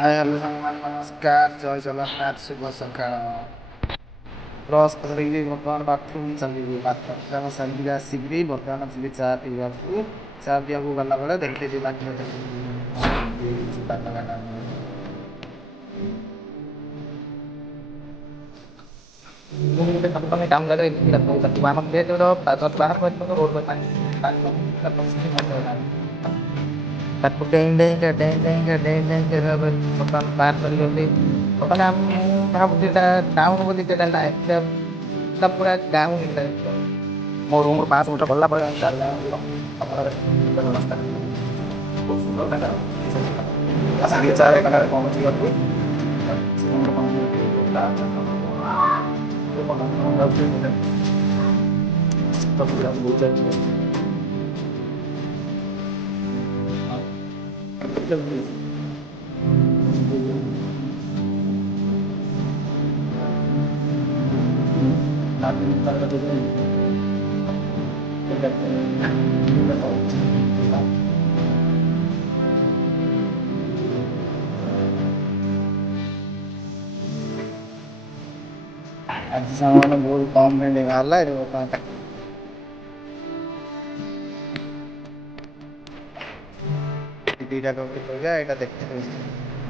ହାଏ hello ସାଙ୍ଗମାନେ ନମସ୍କାର ଜୟ ଜଗନ୍ନାଥ ଶୁଭ ସକାଳ। ବ୍ରସ୍ କରିକି ବର୍ତ୍ତମାନ ବାଥରୁମ୍ ଚାଲିବି। ବାଥରୁମ୍ କାମ ସାରିକି ଆସିବି। ବର୍ତ୍ତମାନ ଯିବି ଚା ପିଇବାକୁ। ଚା ପିଇବାକୁ ଗଲାବେଳେ ଦେଖିଲି काम कर रहे वहाँ पे तो बाहर में तो रोड पर takut deng deng ke deng deng ke deng deng ke bukan bar berlebih bukan kamu tidak tahu kamu tidak naik kita pura tahu kita mau umur pas udah bola pada dalam asal kita cari karena mau juga tuh sebelum kamu kita itu pengen tapi tidak hujan आज सामान बहुत कम में निकाला है वो कहाँ तक दीदा को तो गया এটা দেখতে